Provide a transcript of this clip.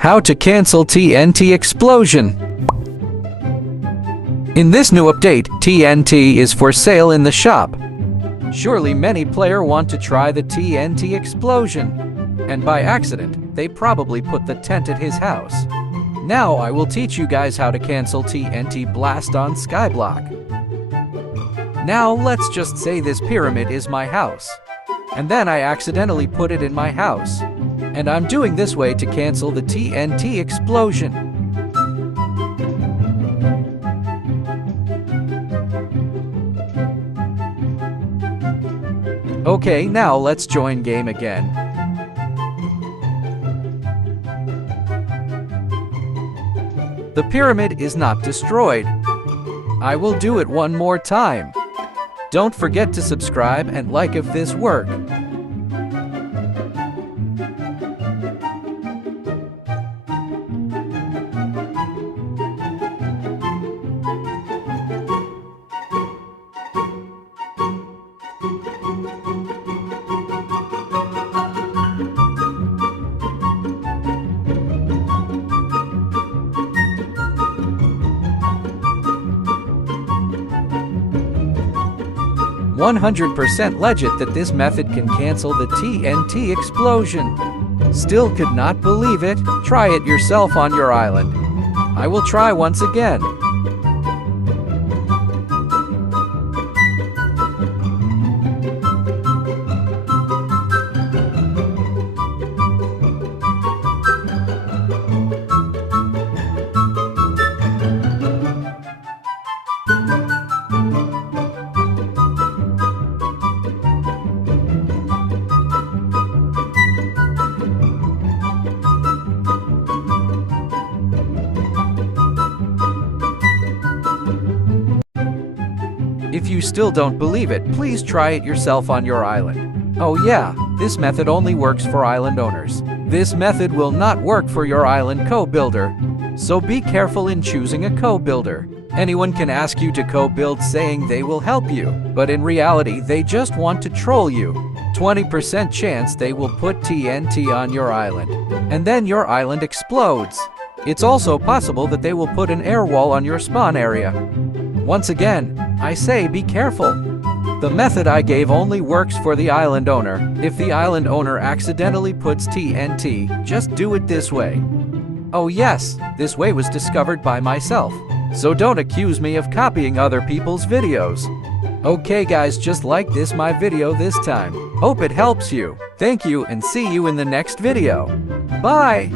How to cancel TNT explosion. In this new update, TNT is for sale in the shop. Surely many players want to try the TNT explosion. And by accident, they probably put the tent at his house. Now I will teach you guys how to cancel TNT blast on Skyblock. Now let's just say this pyramid is my house. And then I accidentally put it in my house. And I'm doing this way to cancel the TNT explosion. Okay, now let's join game again. The pyramid is not destroyed. I will do it one more time. Don't forget to subscribe and like if this works. %100% legit that this method can cancel the TNT explosion. Still could not believe it? Try it yourself on your island. I will try once again. If you still don't believe it, please try it yourself on your island. Oh yeah, this method only works for island owners. This method will not work for your island co-builder. So be careful in choosing a co-builder. Anyone can ask you to co-build saying they will help you, but in reality they just want to troll you. 20% chance they will put TNT on your island, and then your island explodes. It's also possible that they will put an air wall on your spawn area. Once again, I say be careful. The method I gave only works for the island owner. If the island owner accidentally puts TNT, just do it this way. Oh yes, this way was discovered by myself. So don't accuse me of copying other people's videos. Okay guys, just like my video this time. Hope it helps you. Thank you and see you in the next video. Bye!